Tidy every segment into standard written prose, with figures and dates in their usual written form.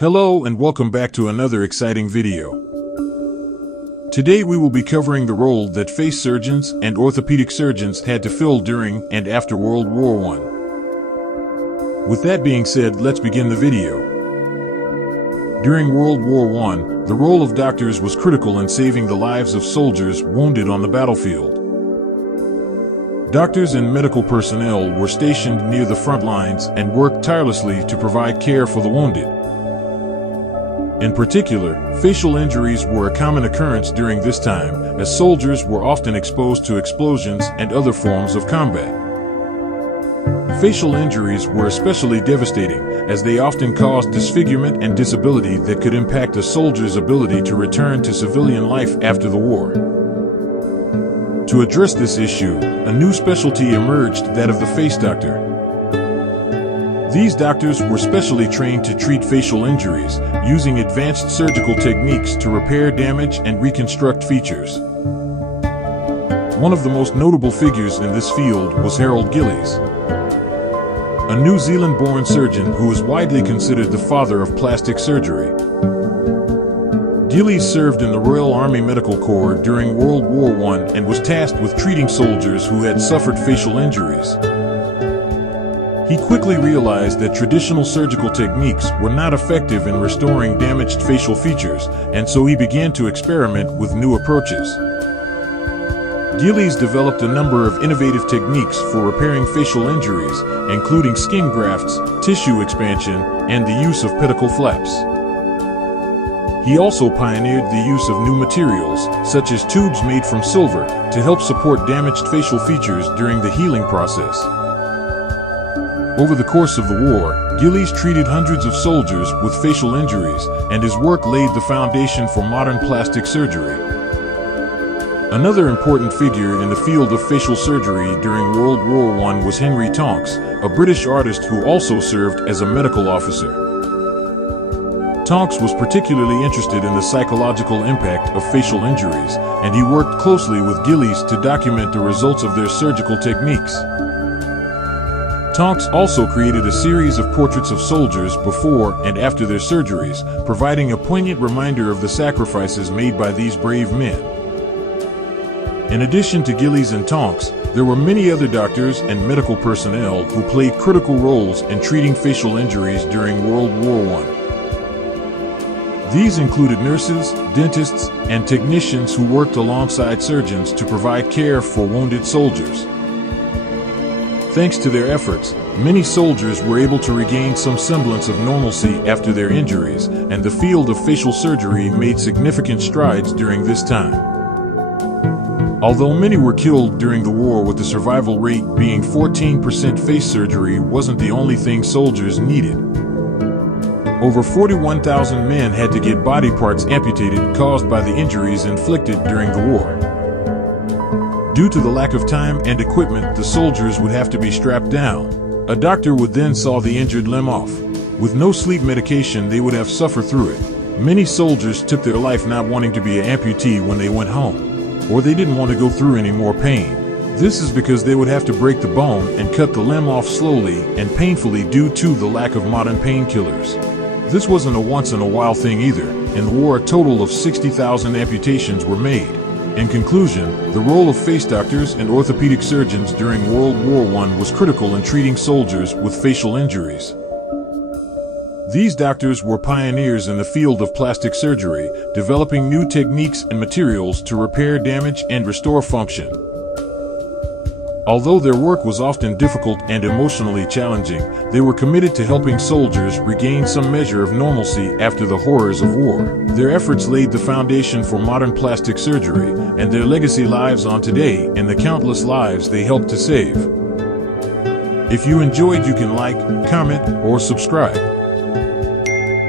Hello and welcome back to another exciting video. Today we will be covering the role that face surgeons and orthopedic surgeons had to fill during and after World War I. With that being said, let's begin the video. During World War I, the role of doctors was critical in saving the lives of soldiers wounded on the battlefield. Doctors and medical personnel were stationed near the front lines and worked tirelessly to provide care for the wounded. In particular, facial injuries were a common occurrence during this time, as soldiers were often exposed to explosions and other forms of combat. Facial injuries were especially devastating, as they often caused disfigurement and disability that could impact a soldier's ability to return to civilian life after the war. To address this issue, a new specialty emerged, that of the face doctor. These doctors were specially trained to treat facial injuries, using advanced surgical techniques to repair damage and reconstruct features. One of the most notable figures in this field was Gillies, a New Zealand-born surgeon who is widely considered the father of plastic surgery. Gillies served in the Royal Army Medical Corps during World War I and was tasked with treating soldiers who had suffered facial injuries. He quickly realized that traditional surgical techniques were not effective in restoring damaged facial features, and so he began to experiment with new approaches. Gillies developed a number of innovative techniques for repairing facial injuries, including skin grafts, tissue expansion, and the use of pedicle flaps. He also pioneered the use of new materials, such as tubes made from silver, to help support damaged facial features during the healing process. Over the course of the war, Gillies treated hundreds of soldiers with facial injuries, and his work laid the foundation for modern plastic surgery. Another important figure in the field of facial surgery during World War I was Henry Tonks, a British artist who also served as a medical officer. Tonks was particularly interested in the psychological impact of facial injuries, and he worked closely with Gillies to document the results of their surgical techniques. Tonks also created a series of portraits of soldiers before and after their surgeries, providing a poignant reminder of the sacrifices made by these brave men. In addition to Gillies and Tonks, there were many other doctors and medical personnel who played critical roles in treating facial injuries during World War I. These included nurses, dentists, and technicians who worked alongside surgeons to provide care for wounded soldiers. Thanks to their efforts, many soldiers were able to regain some semblance of normalcy after their injuries, and the field of facial surgery made significant strides during this time. Although many were killed during the war, with the survival rate being 14%, face surgery wasn't the only thing soldiers needed. Over 41,000 men had to get body parts amputated caused by the injuries inflicted during the war. Due to the lack of time and equipment, the soldiers would have to be strapped down. A doctor would then saw the injured limb off. With no sleep medication, they would have suffered through it. Many soldiers took their life not wanting to be an amputee when they went home, or they didn't want to go through any more pain. This is because they would have to break the bone and cut the limb off slowly and painfully due to the lack of modern painkillers. This wasn't a once-in-a-while thing either. In the war, a total of 60,000 amputations were made. In conclusion, the role of face doctors and orthopedic surgeons during World War I was critical in treating soldiers with facial injuries. These doctors were pioneers in the field of plastic surgery, developing new techniques and materials to repair damage and restore function. Although their work was often difficult and emotionally challenging, they were committed to helping soldiers regain some measure of normalcy after the horrors of war. Their efforts laid the foundation for modern plastic surgery, and their legacy lives on today in the countless lives they helped to save. If you enjoyed, you can like, comment, or subscribe.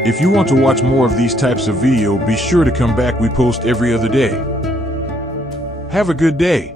If you want to watch more of these types of video, be sure to come back. We post every other day. Have a good day.